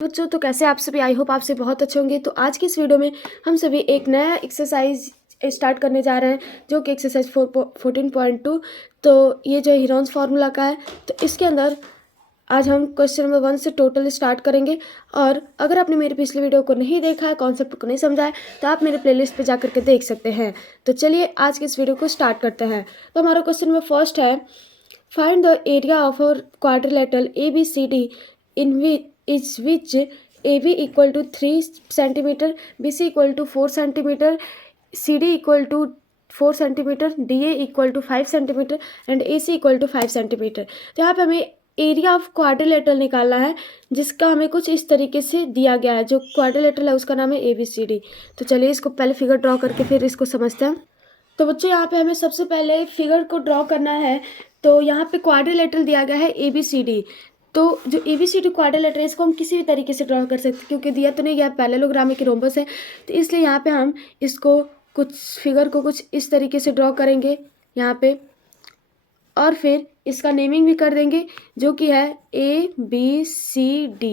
बच्चों तो कैसे आप सभी, आई होप आप सभी बहुत अच्छे होंगे। तो आज की इस वीडियो में हम सभी एक नया एक्सरसाइज स्टार्ट करने जा रहे हैं जो कि एक्सरसाइज 14.2। तो ये जो हीरोन्स फार्मूला का है, तो इसके अंदर आज हम क्वेश्चन नंबर 1 से टोटल स्टार्ट करेंगे। और अगर आपने मेरी पिछले वीडियो को नहीं देखा है, कॉन्सेप्ट को नहीं समझा है, तो आप मेरे प्लेलिस्ट पे जा करके देख सकते हैं। तो चलिए आज के इस वीडियो को स्टार्ट करते हैं। तो हमारा क्वेश्चन नंबर फर्स्ट है, find the area of a quadrilateral ABCD in which AB equal to 3 centimeter, BC equal to 4 centimeter, CD equal to 4 centimeter, DA equal to 5 centimeter and AC equal to 5 centimeter। तो यहाँ पे हमें area of quadrilateral निकालना है, जिसका हमें कुछ इस तरीके से दिया गया है। जो क्वाड्रिलेटरल है उसका नाम है ABCD। तो चलिए इसको पहले फिगर ड्रॉ करके फिर इसको समझते हैं। तो बच्चों यहाँ पे हमें सबसे पहले फिगर को ड्रॉ करना है। तो यहाँ पे क्वाड्रिलेटरल दिया गया है ABCD। तो जो ABCD क्वाड्रिलेटरल है इसको हम किसी भी तरीके से ड्रॉ कर सकते हैं, क्योंकि दिया तो नहीं गया, पैरेललोग्राम एक रोम्बस है। तो इसलिए यहाँ पे हम इसको कुछ फिगर को कुछ इस तरीके से ड्रॉ करेंगे यहाँ पे, और फिर इसका नेमिंग भी कर देंगे जो कि है ABCD।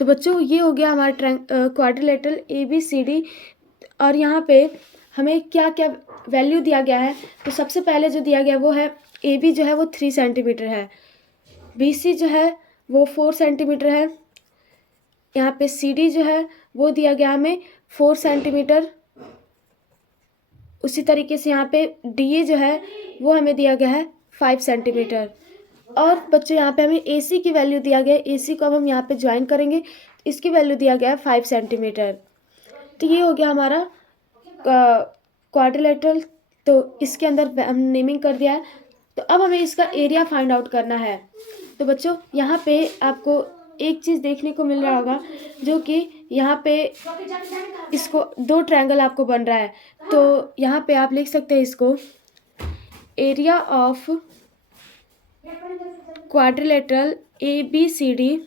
तो बच्चों ये हो गया हमारा क्वाड्रिलेटरल ABCD। और यहाँ पे हमें क्या क्या वैल्यू दिया गया है। तो सबसे पहले जो दिया गया वो है AB जो है वो 3 सेंटीमीटर है, BC जो है वो 4 सेंटीमीटर है, यहाँ पे CD जो है वो दिया गया हमें 4 सेंटीमीटर। उसी तरीके से यहाँ पे DA जो है वो हमें दिया गया है 5 सेंटीमीटर। और बच्चों यहाँ पे हमें AC की वैल्यू दिया गया है, AC को अब हम यहाँ पे ज्वाइन करेंगे, इसकी वैल्यू दिया गया है 5 सेंटीमीटर। तो ये हो गया हमारा क्वाड्रिलेटरल। तो इसके अंदर हम नेमिंग कर दिया है। तो अब हमें इसका एरिया फाइंड आउट करना है। तो बच्चों यहाँ पे आपको एक चीज़ देखने को मिल रहा होगा, जो कि यहाँ पे इसको दो ट्रायंगल आपको बन रहा है। तो यहाँ पे आप लिख सकते हैं इसको, area of quadrilateral ABCD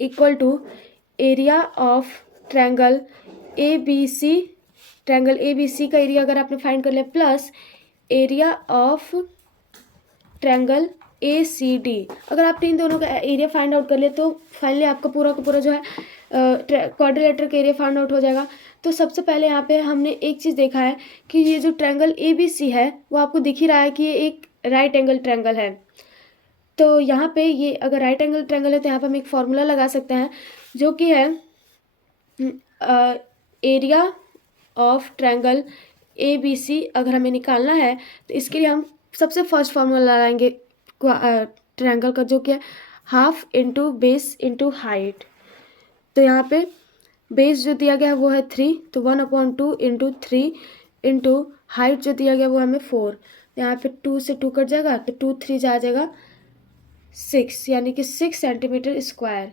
equal to area of triangle ABC। Triangle ABC का एरिया अगर आपने फाइंड कर लिया, plus area of triangle ACD। अगर आपने इन दोनों का एरिया फाइंड आउट कर लिया तो फाइनली आपका पूरा का पूरा जो है क्वाड्रिलेटरल का एरिया फाइंड आउट हो जाएगा। तो सबसे पहले यहाँ पे हमने एक चीज़ देखा है कि ये जो ट्रायंगल ABC है वो आपको दिख ही रहा है कि ये एक राइट एंगल ट्रायंगल है। तो यहाँ पे ये अगर राइट एंगल ट्रायंगल है तो यहाँ पे हम एक फॉर्मूला लगा सकते हैं जो कि है एरिया ऑफ ट्रायंगल ABC। अगर हमें निकालना है तो इसके लिए हम सबसे फर्स्ट फार्मूला लगाएंगे ट्रायंगल का, जो कि है half into base into height. तो यहाँ पे बेस जो दिया गया है वो है 3, तो 1/2 इंटू 3 इंटू हाइट जो दिया गया वो हमें 4। तो यहाँ पे 2 से 2 कट जाएगा, तो 2 3 जा जाएगा 6, यानी कि 6 सेंटीमीटर स्क्वायर।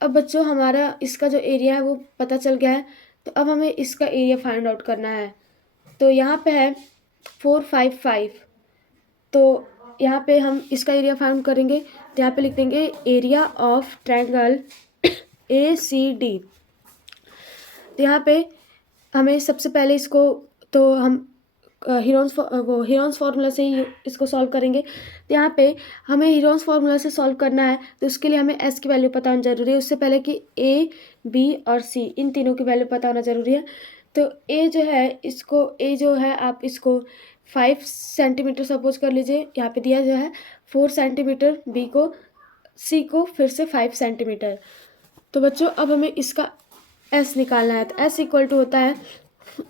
अब बच्चों हमारा इसका जो एरिया है वो पता चल गया है। तो अब हमें इसका एरिया फाइंड आउट करना है। तो यहाँ पे है 455। तो यहाँ पे हम इसका एरिया फाइंड करेंगे, तो यहाँ पे लिख देंगे एरिया ऑफ ट्रायंगल ACD। तो यहाँ पे हमें सबसे पहले इसको, तो हम हीरोन्स फार्मूला से ही इसको सॉल्व करेंगे। तो यहाँ पे हमें हीरोन्स फार्मूला से सॉल्व करना है, तो उसके लिए हमें S की वैल्यू पता होना जरूरी है। उससे पहले कि A, B और C इन तीनों की वैल्यू पता होना जरूरी है। तो A जो है इसको, A जो है आप इसको 5 सेंटीमीटर सपोज कर लीजिए, यहाँ पे दिया जो है 4 सेंटीमीटर, B को, C को फिर से 5 सेंटीमीटर। तो बच्चों अब हमें इसका S निकालना है। तो S इक्वल टू होता है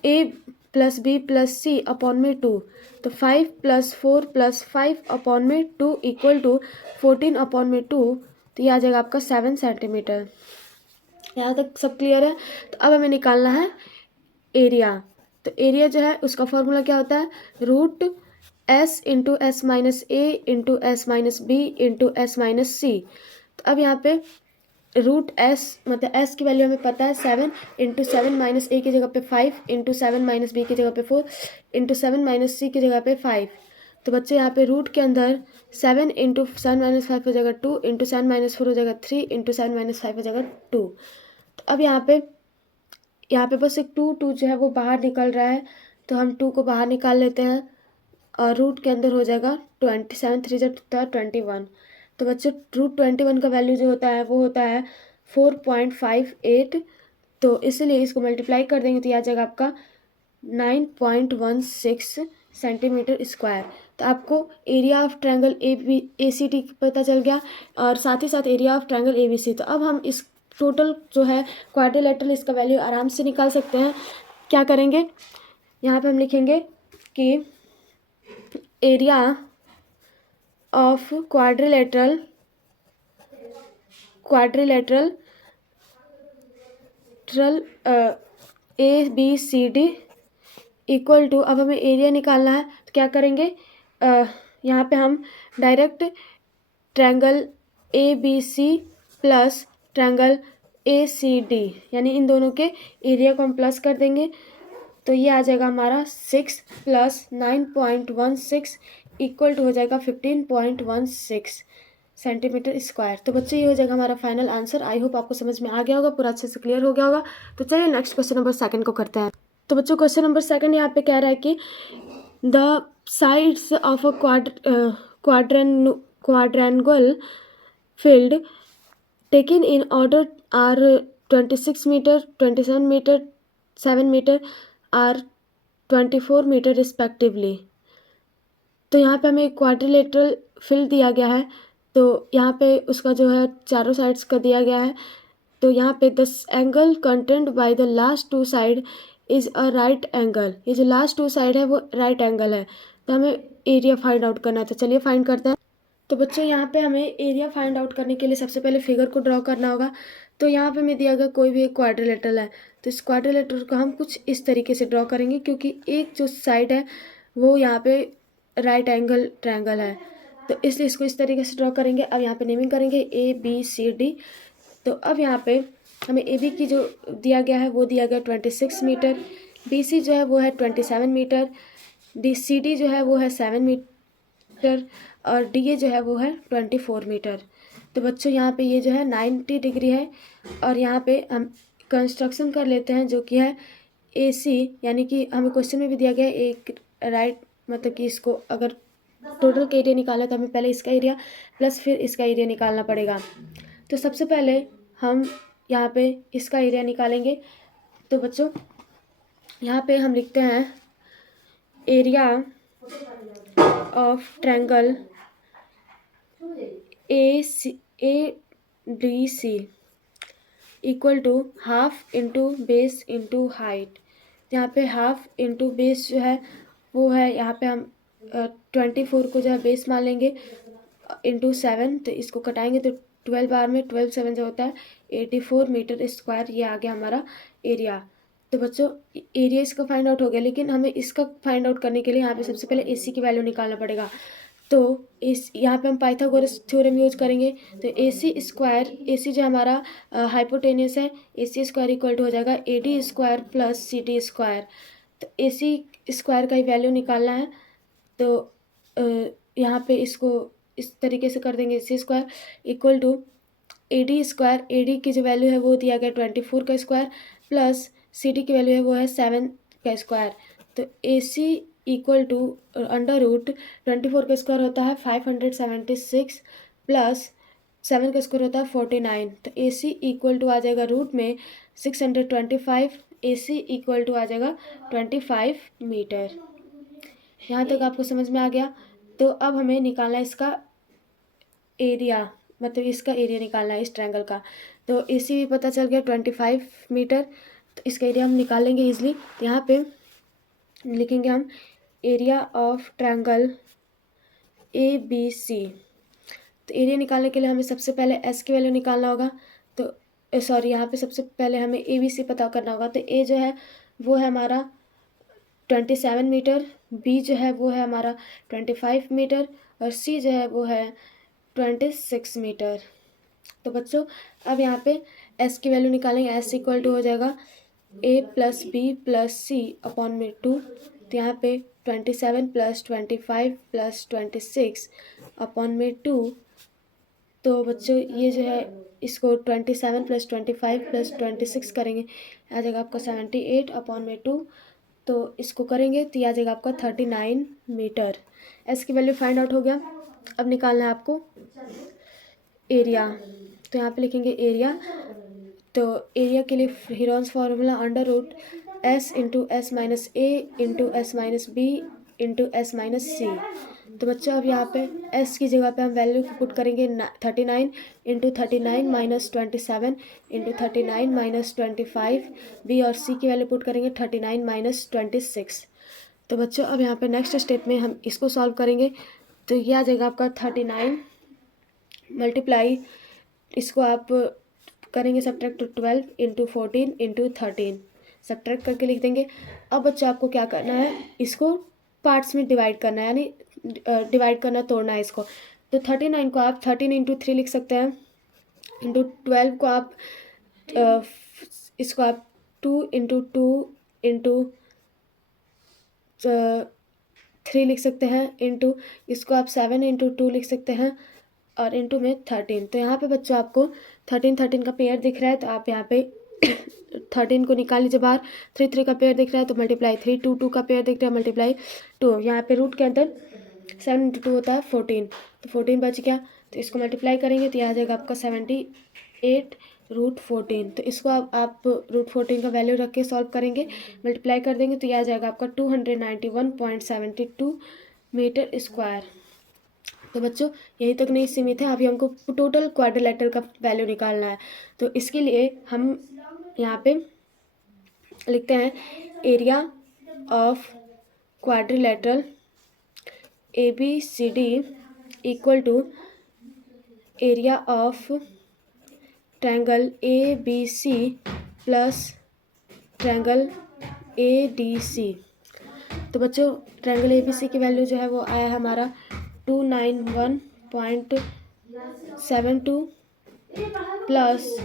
A plus B plus C upon में 2। तो 5 प्लस 4 प्लस 5 अपॉन में 2 इक्वल टू 14 अपॉन में 2। तो ये आ जाएगा आपका 7 सेंटीमीटर। यहाँ तक सब क्लियर है। तो अब हमें निकालना है एरिया। तो एरिया जो है उसका फॉर्मूला क्या होता है, root S into S minus A into S minus B into S minus C। तो अब यहाँ पे रूट S मतलब S की वैल्यू हमें पता है 7 इंटू 7 माइनस A की जगह पे 5 इंटू 7 माइनस B की जगह पे 4 इंटू 7 माइनस C की जगह पे 5। तो बच्चे यहाँ पे रूट के अंदर 7 इंटू 7 माइनस 5 हो जाएगा 2 इंटू 7 माइनस 4 हो जाएगा 3 इंटू 7 माइनस 5 हो जाएगा 2। तो अब यहाँ पे बस एक 2 जो है वो बाहर निकल रहा है, तो हम 2 को बाहर निकाल लेते हैं और रूट के अंदर हो जाएगा 27 3 जा 21। तो बच्चों √21 का वैल्यू जो होता है वो होता है 4.58। तो इसलिए इसको मल्टीप्लाई कर देंगे तो यह आ जाएगा आपका 9.16 सेंटीमीटर स्क्वायर। तो आपको area of triangle A C T पता चल गया और साथ ही साथ area of triangle A B C. तो अब हम इस टोटल जो है क्वाड्रिलेटरल इसका वैल्यू आराम से निकाल सकते हैं। क्या करेंगे, यहाँ पे हम लिखेंगे कि area of quadrilateral A B C D equal to, अब हमें एरिया निकालना है तो क्या करेंगे, यहाँ पे हम direct triangle A B C plus triangle A C D यानी इन दोनों के एरिया को हम प्लस कर देंगे। तो ये आ जाएगा हमारा 6 + 9.16 इक्वल टू हो जाएगा 15.16 सेंटीमीटर स्क्वायर। तो बच्चों ये हो जाएगा हमारा फाइनल आंसर। आई होप आपको समझ में आ गया होगा, पूरा अच्छे से क्लियर हो गया होगा। तो चलिए नेक्स्ट क्वेश्चन नंबर 2 को करते हैं। तो बच्चों क्वेश्चन नंबर 2 यहाँ पे कह रहा है कि the sides of a quadrangular field taken in order are 26 meter, 27 meter, 7 meter और 24 मीटर रिस्पेक्टिवली। तो यहाँ पे हमें क्वाड्रिलेटरल फील्ड दिया गया है, तो यहाँ पे उसका जो है चारों साइड्स का दिया गया है। तो यहाँ पे the angle content by the last 2 side is a right angle. ये जो लास्ट 2 साइड है वो राइट एंगल है। तो हमें एरिया फाइंड आउट करना है, तो चलिए फाइंड करते हैं। तो बच्चों यहाँ पे हमें एरिया फाइंड आउट करने के लिए सबसे पहले फिगर को ड्रॉ करना होगा। तो यहाँ पे हमें दिया गया कोई भी एक क्वाड्रिलेटरल है, तो इस क्वाड्रिलेटरल को हम कुछ इस तरीके से ड्रॉ करेंगे क्योंकि एक जो साइड है वो यहाँ पे राइट एंगल ट्रायंगल है, तो इसलिए इसको इस तरीके से ड्रॉ करेंगे। अब यहाँ पे नेमिंग करेंगे ए बी सी डी। तो अब यहाँ पे हमें ए बी की जो दिया गया है वो दिया गया 26 मीटर, बी सी जो है वो है 27 मीटर, डी सी डी जो है वो है 7 मीटर और डी ए जो है वो है 24 मीटर। तो बच्चों यहाँ पे ये जो है 90 डिग्री है और यहाँ पे हम कंस्ट्रक्शन कर लेते हैं जो कि है ए सी, यानी कि हमें क्वेश्चन में भी दिया गया है एक राइट, मतलब कि इसको अगर टोटल का एरिया निकालना है तो हमें पहले इसका एरिया प्लस फिर इसका एरिया निकालना पड़ेगा। तो सबसे पहले हम यहाँ पे इसका एरिया निकालेंगे। तो बच्चों यहाँ पे हम लिखते हैं area of triangle A D C equal to half into base into height. यहाँ पे हाफ इंटू बेस जो है वो है, यहाँ पे हम 24 को जो है बेस मान लेंगे इंटू 7, तो इसको कटाएंगे तो 12 बार में 12 7 जो होता है 84 मीटर स्क्वायर। ये आ गया हमारा एरिया। तो बच्चों एरिया इसका फाइंड आउट हो गया, लेकिन हमें इसका फाइंड आउट करने के लिए यहाँ पे सबसे पहले एसी की वैल्यू निकालना पड़ेगा। तो इस यहाँ पे हम पाइथागोरस थ्योरम यूज करेंगे। तो AC स्क्वायर, AC जो हमारा हाइपोटेनियस है, AC स्क्वायर इक्वल टू हो जाएगा AD square plus CD square. तो AC स्क्वायर का ही वैल्यू निकालना है, तो यहाँ पे इसको इस तरीके से कर देंगे AC square equal to AD square. AD की जो वैल्यू है वो दिया गया 24 का स्क्वायर प्लस CD की वैल्यू है वो है 7 का स्क्वायर। तो AC equal to under root 24 का स्क्वायर होता है 576 प्लस 7 का स्क्वायर होता है 49। तो AC इक्वल टू आ जाएगा रूट में 625, AC इक्वल टू आ जाएगा 25 मीटर। यहाँ तक आपको समझ में आ गया। तो अब हमें निकालना है इसका एरिया, मतलब इसका एरिया निकालना है इस ट्रायंगल का। तो AC भी पता चल गया 25 मीटर, तो इसका एरिया हम निकाल लेंगे ईजिली। तो यहाँ पे लिखेंगे हम area of triangle A B C. तो एरिया निकालने के लिए हमें सबसे पहले एस की वैल्यू निकालना होगा। तो सॉरी, यहाँ पे सबसे पहले हमें ए बी सी पता करना होगा। तो ए जो है वो है हमारा 27 मीटर, बी जो है वो है हमारा 25 मीटर और सी जो है वो है 26 मीटर। तो बच्चों अब यहाँ पे एस की वैल्यू निकालेंगे। एस इक्वल टू हो जाएगा ए प्लस बी प्लस सी अपॉन में 2। तो यहाँ पे 27 प्लस 25 प्लस 26 अपॉन में 2। तो बच्चों ये जो है इसको 27 प्लस 25 प्लस 26 करेंगे, आ जाएगा आपका 78 अपॉन में 2। तो इसको करेंगे तो ये आ जाएगा आपका 39 मीटर। एस की वैल्यू फाइंड आउट हो गया। अब निकालना है आपको एरिया, तो यहाँ पे लिखेंगे एरिया। तो एरिया के लिए Heron's formula under root S into S minus A into S minus B into S minus C. तो बच्चों अब यहाँ पे एस की जगह पे हम वैल्यू पुट करेंगे 39 into 39 minus 27 into 39 minus 25। B और सी की वैल्यू पुट करेंगे 39 माइनस 26। तो बच्चों अब यहाँ पे नेक्स्ट स्टेप में हम इसको सॉल्व करेंगे। तो ये आ जाएगा आपका 39 मल्टीप्लाई, इसको आप करेंगे सब्ट्रैक्ट 12 इंटू 14 इंटू 13, सब्ट्रैक्ट करके लिख देंगे। अब बच्चों आपको क्या करना है, इसको पार्ट्स में डिवाइड करना है, यानी डिवाइड करना, तोड़ना है इसको। तो 39 को आप 13 इंटू 3 लिख सकते हैं, इंटू 12 को आप इसको आप 2 इंटू 2 इंटू 3 लिख सकते हैं, इंटू इसको आप 7 इंटू 2 लिख सकते हैं, और इंटू में 13। तो यहाँ पे बच्चों आपको 13 का पेयर दिख रहा है, तो आप यहाँ पे 13 को निकाल लीजिए बाहर। 3 का पेयर दिख रहा है तो मल्टीप्लाई 3, 2 का पेयर दिख रहा है मल्टीप्लाई 2। यहाँ पे रूट के अंदर 7 इंटू 2 होता है 14, तो 14 बच गया। तो इसको मल्टीप्लाई करेंगे तो यह आ जाएगा आपका 78 रूट 14। तो इसको आप रूट 14 का वैल्यू रख के सॉल्व करेंगे, मल्टीप्लाई कर देंगे तो यह आ जाएगा आपका 291.72 मीटर स्क्वायर। तो बच्चों यहीं तक नहीं सीमित है, अभी हमको टोटल क्वाड्रिलेटरल का वैल्यू निकालना है। तो इसके लिए हम यहाँ पे लिखते हैं area of quadrilateral A B C D equal to area of triangle A B C plus triangle A D C. तो बच्चों ट्रायंगल ए बी सी की वैल्यू जो है वो आया हमारा 291.72 प्लस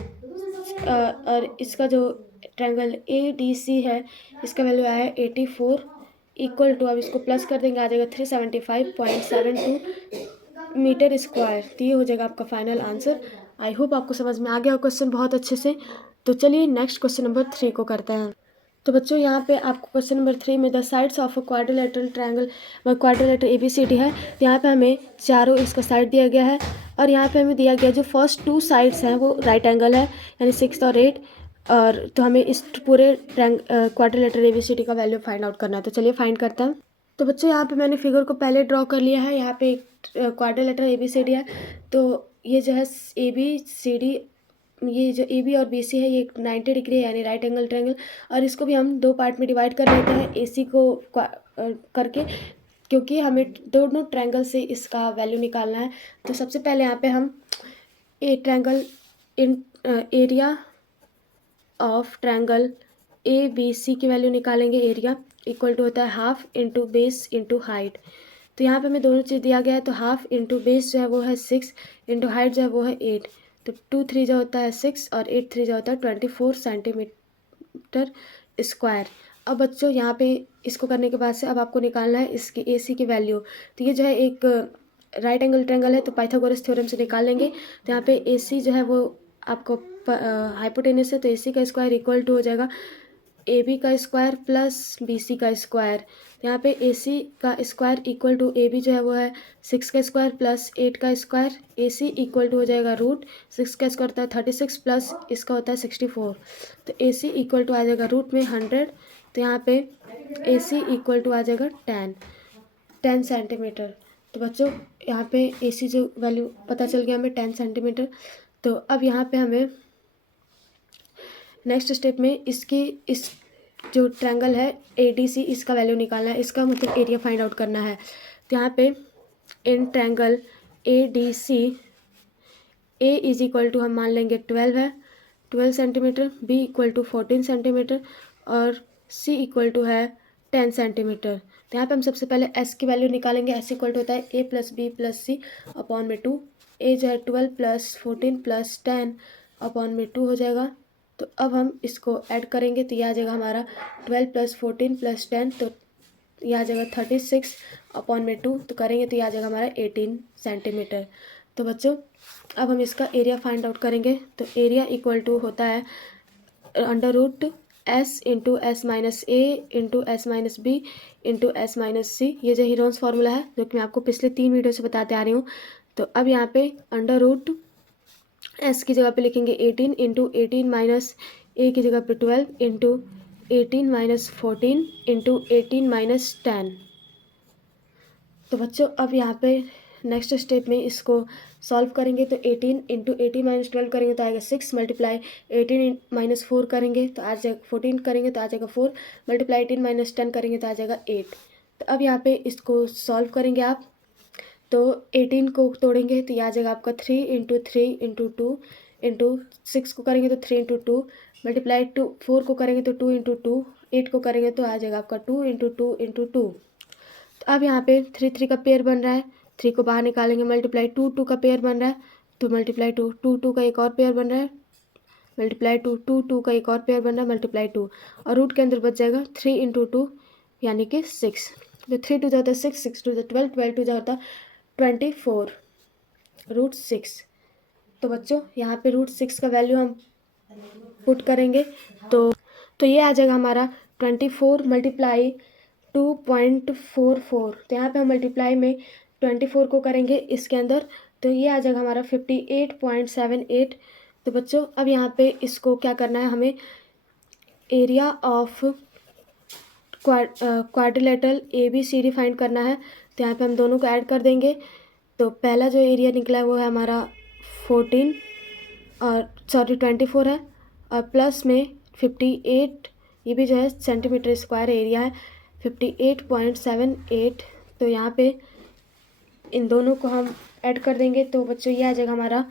और इसका जो ट्रायंगल ए डी सी है इसका वैल्यू आया है 84 इक्वल टू, अब इसको प्लस कर देंगे आ जाएगा 375.72 मीटर स्क्वायर। तो ये हो जाएगा आपका फाइनल आंसर। आई होप आपको समझ में आ गया क्वेश्चन बहुत अच्छे से। तो चलिए नेक्स्ट क्वेश्चन नंबर 3 को करते हैं। तो बच्चों यहाँ पे आपको क्वेश्चन नंबर 3 में the sides of a quadrilateral triangle quadrilateral ABCD है। तो यहाँ पे हमें चारों इसका साइड दिया गया है, और यहाँ पे हमें दिया गया जो फर्स्ट 2 साइड्स हैं वो राइट एंगल है, यानी 6 और 8। और तो हमें इस पूरे क्वाड्रिलेटरल एबीसीडी का वैल्यू फाइंड आउट करना है। तो चलिए फाइंड करते हैं। तो बच्चों यहाँ पे मैंने फिगर को पहले ड्रॉ कर लिया है। यहाँ पे एक क्वाड्रिलेटरल एबीसीडी है, तो ये जो है एबीसीडी, ये जो ए बी और बी सी है ये 90 डिग्री है, यानी राइट एंगल ट्रायंगल। और इसको भी हम 2 पार्ट में डिवाइड कर लेते हैं ए सी को करके, क्योंकि हमें दोनों ट्रायंगल से इसका वैल्यू निकालना है। तो सबसे पहले यहाँ पे हम ट्रायंगल इन area of triangle A B C की वैल्यू निकालेंगे। एरिया इक्वल टू होता है half into base into height. तो यहाँ पे हमें दोनों चीज़ दिया गया है, तो हाफ इंटू बेस जो है वो है 6 इंटू हाइट जो है वो है 8। तो 2 3 जो होता है 6 और 8 3 जो होता है 24 सेंटीमीटर स्क्वायर। अब बच्चों यहाँ पे इसको करने के बाद से अब आपको निकालना है इसकी ए सी की वैल्यू। तो ये जो है एक राइट एंगल ट्रायंगल है, तो पाइथागोरस थ्योरम से निकाल लेंगे। तो यहाँ पे ए सी जो है वो आपको हाइपोटेनस है, तो ए सी का स्क्वायर इक्वल टू हो जाएगा ए बी का स्क्वायर प्लस बी सी का स्क्वायर। यहाँ पे ए सी का square equal to A B जो है वो है 6 का स्क्वायर प्लस 8 का square. A C equal to हो जाएगा रूट 6 का स्क्वायर होता है 36 प्लस इसका होता है 64। तो ए सी इक्वल टू आ जाएगा रूट में 100। तो यहाँ पे ए सी इक्वल टू आ जाएगा 10 सेंटीमीटर। तो बच्चों यहाँ पे ए सी जो वैल्यू पता चल गया हमें 10 सेंटीमीटर। तो अब यहाँ पे हमें नेक्स्ट स्टेप में इस जो ट्रायंगल है ए डी सी इसका वैल्यू निकालना है, इसका मतलब एरिया फाइंड आउट करना है। तो यहाँ पे in triangle A D C A is equal to हम मान लेंगे 12 है 12 centimetre, B equal to 14 centimetre और सी इक्वल टू है 10 सेंटीमीटर। तो यहाँ पे हम सबसे पहले एस की वैल्यू निकालेंगे। एस इक्वल टू होता है ए प्लस बी प्लस सी अपॉन में 2। ए जो है 12 प्लस 14 प्लस 10 अपॉन में 2 हो जाएगा। तो अब हम इसको ऐड करेंगे तो यह आ जाएगा हमारा 12 प्लस 14 प्लस 10, तो यह आ जाएगा 36 अपॉन में 2। तो करेंगे तो यह आ जाएगा हमारा 18 सेंटीमीटर। तो बच्चों अब हम इसका एरिया फाइंड आउट करेंगे। तो एरिया इक्वल टू होता है under root S into S minus A into S minus B into S minus C. ये जो हीरोन्स फार्मूला है जो कि मैं आपको पिछले 3 वीडियो से बताते आ रही हूँ। तो अब यहाँ पे अंडर रूट एस की जगह पे लिखेंगे 18 इंटू 18 माइनस ए की जगह पे 12 इंटू 18 माइनस 14 इंटू 18 माइनस 10। तो बच्चों अब यहाँ पे नेक्स्ट स्टेप में इसको सॉल्व करेंगे तो 18 इंटू 18 माइनस 12 करेंगे तो आएगा 6 मल्टीप्लाई 18 माइनस 4 करेंगे तो आ जाएगा 14 करेंगे तो आ जाएगा 4 मल्टीप्लाई 18 माइनस 10 करेंगे तो आ जाएगा 8। तो अब यहाँ पे इसको सॉल्व करेंगे आप तो 18 को तोड़ेंगे तो यह आ जाएगा आपका 3 इंटू 3 इंटू 2 इंटू 6 को करेंगे तो 3 इंटू 2 मल्टीप्लाई 4 को करेंगे तो 2 इंटू 2 8 को करेंगे तो आ जाएगा आपका 2 इंटू 2 इंटू 2। तो अब यहाँ पे 3 का पेयर बन रहा है, 3 को बाहर निकालेंगे मल्टीप्लाई 2 का पेयर बन रहा है तो मल्टीप्लाई 2 का एक और पेयर बन रहा है मल्टीप्लाई 2 का एक और पेयर बन रहा है मल्टीप्लाई 2 और रूट के अंदर बच जाएगा 3 इंटू 2 यानी कि 6। तो 3 टू जाता है 6, 6 टू जाता 12, 12 टू जाता 24 रूट 6। तो बच्चों यहाँ पे रूट 6 का वैल्यू हम पुट करेंगे तो ये आ जाएगा हमारा 24 मल्टीप्लाई 2.44। तो यहाँ पे हम मल्टीप्लाई में 24 को करेंगे इसके अंदर तो ये आ जाएगा हमारा 58.78। तो बच्चों अब यहाँ पे इसको क्या करना है, हमें area of quadrilateral ABCD find करना है। तो यहाँ पे हम दोनों को ऐड कर देंगे तो पहला जो एरिया निकला है वो है हमारा 14 और 24 है और प्लस में 58 ये भी जो है सेंटीमीटर स्क्वायर एरिया है 58.78। तो यहाँ पे इन दोनों को हम ऐड कर देंगे तो बच्चों ये आ जाएगा हमारा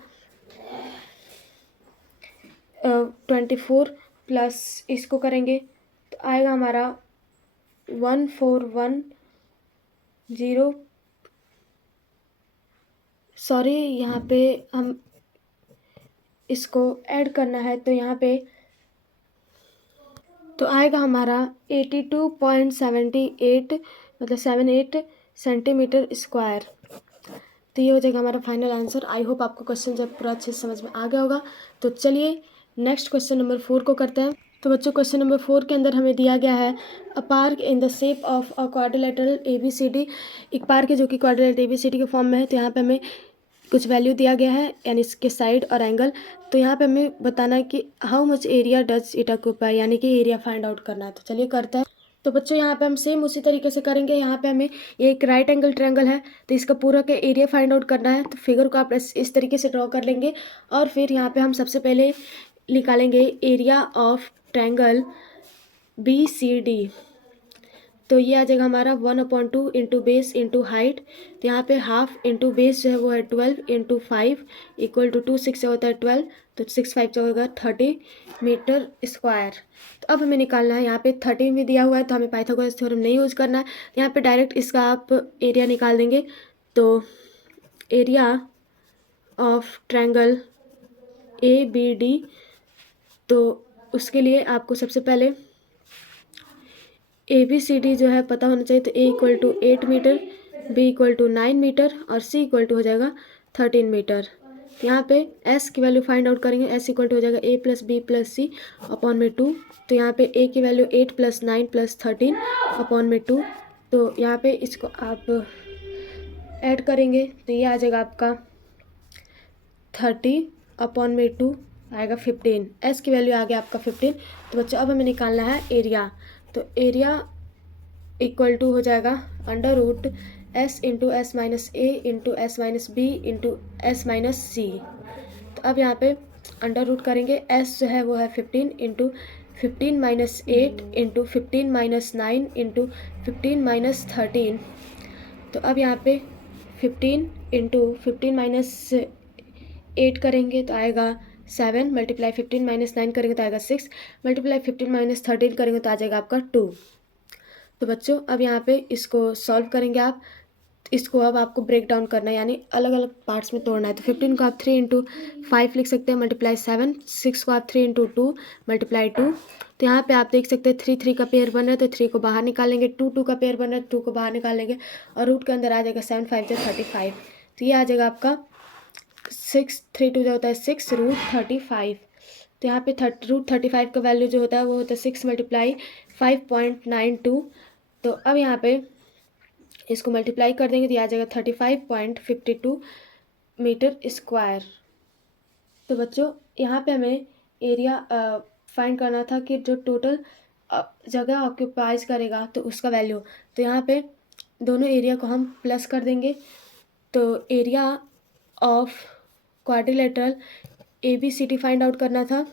24 प्लस इसको करेंगे तो आएगा हमारा 1410 सॉरी यहाँ पे हम इसको ऐड करना है तो यहाँ पे तो आएगा हमारा 82.78 मतलब 78 सेंटीमीटर स्क्वायर। तो ये हो जाएगा हमारा फाइनल आंसर। आई होप आपको क्वेश्चन जब पूरा अच्छे से समझ में आ गया होगा। तो चलिए नेक्स्ट क्वेश्चन नंबर 4 को करते हैं। तो बच्चों क्वेश्चन नंबर 4 के अंदर हमें दिया गया है a park in the shape of a quadrilateral ABCD। एक पार्क है जो कि क्वाड्रिलेटरल ABCD के फॉर्म में है। तो यहाँ पे हमें कुछ वैल्यू दिया गया है यानी इसके साइड और एंगल। तो यहाँ पे हमें बताना है कि how much area does it occupy यानी कि एरिया फाइंड आउट करना है। तो चलिए करते हैं। तो बच्चों यहाँ पे हम सेम उसी तरीके से करेंगे। यहाँ पे हमें ये एक राइट एंगल ट्रायंगल है तो इसका पूरा का एरिया फाइंड आउट करना है। तो फिगर को आप इस तरीके से ड्रॉ कर लेंगे और फिर यहाँ पे हम सबसे पहले निकालेंगे एरिया ऑफ ट्रायंगल BCD। तो ये आ जाएगा हमारा 1/2 इंटू बेस इंटू हाइट। तो यहाँ पे हाफ इंटू बेस जो है वो है 12 इंटू 5 इक्वल टू 2 6 से होता है 12 तो 6 5 जो होगा 30 मीटर स्क्वायर। तो अब हमें निकालना है, यहाँ पे 13 भी दिया हुआ है तो हमें पाइथागोरस थ्योरम नहीं यूज़ करना है। यहाँ पे डायरेक्ट इसका आप एरिया निकाल देंगे। तो एरिया ऑफ ट्रायंगल ABD तो उसके लिए आपको सबसे पहले ABCD जो है पता होना चाहिए। तो A equal to 8 metre, B equal to 9 metre और C इक्वल टू हो जाएगा 13 मीटर। यहाँ पे S की वैल्यू फाइंड आउट करेंगे। S इक्वल टू हो जाएगा A plus B plus C upon में 2। तो यहाँ पे A की वैल्यू 8 प्लस 9 प्लस 13 अपॉन में 2। तो यहाँ पे इसको आप ऐड करेंगे तो ये आ जाएगा आपका 30 अपॉन में 2 आएगा 15। S की वैल्यू आ गया आपका 15। तो बच्चों अब हमें निकालना है एरिया। तो एरिया इक्वल टू हो जाएगा under root S into S minus A into S minus B into S minus C। तो अब यहाँ पे अंडर रूट करेंगे। S जो है वो है 15 into 15 minus 8 into 15 minus 9 into 15 minus 13। तो अब यहाँ पे 15 इंटू 15 माइनस 8 करेंगे तो आएगा 7 मल्टीप्लाई 15 माइनस 9 करेंगे तो आएगा 6 मल्टीप्लाई 15 माइनस 13 करेंगे तो आ जाएगा आपका 2। तो बच्चों अब यहाँ पे इसको सॉल्व करेंगे आप। इसको अब आपको ब्रेक डाउन करना है यानी अलग अलग पार्ट्स में तोड़ना है। तो 15 को आप 3 इंटू 5 लिख सकते हैं मल्टीप्लाई 7। 6 को आप 3 इंटू 2 मल्टीप्लाई 2। तो यहाँ पे आप देख सकते हैं 3 3 का पेयर बन रहा है तो 3 को बाहर निकालेंगे। 2 2 का पेयर बन रहा है 2 को बाहर निकालेंगे और रूट के अंदर आ जाएगा 7 5 जो 35। तो ये आ जाएगा आपका 6 3 2 जो होता है 6 रूट 35। तो यहाँ पे रूट 35 का वैल्यू जो होता है वो होता है 6 मल्टीप्लाई 5.92। तो अब यहाँ पे इसको मल्टीप्लाई कर देंगे तो ये आ जाएगा 35.52 मीटर स्क्वायर। तो बच्चों यहाँ पे हमें एरिया फाइंड करना था कि जो टोटल जगह ऑक्यूपाइज करेगा तो उसका वैल्यू। तो यहाँ पे दोनों एरिया को हम प्लस कर देंगे। तो area of quadrilateral ABCD find out करना था।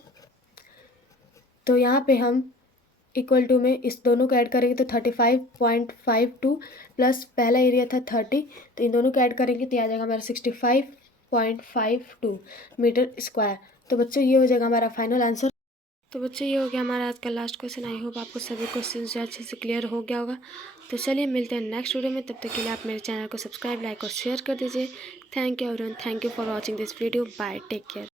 तो यहाँ पे हम इक्वल टू में इस दोनों को ऐड करेंगे तो 35.52 प्लस पहला एरिया था 30, तो इन दोनों को ऐड करेंगे तो आ जाएगा हमारा 65.52 मीटर स्क्वायर। तो बच्चों ये हो जाएगा हमारा फाइनल आंसर। तो बच्चों ये हो गया हमारा आज का लास्ट क्वेश्चन। आई होप आपको सभी क्वेश्चन जो अच्छे से क्लियर हो गया होगा। तो चलिए मिलते हैं नेक्स्ट वीडियो में। तब तक के लिए आप मेरे चैनल को सब्सक्राइब, लाइक और शेयर कर दीजिए। Thank you everyone, thank you for watching this video. Bye, take care.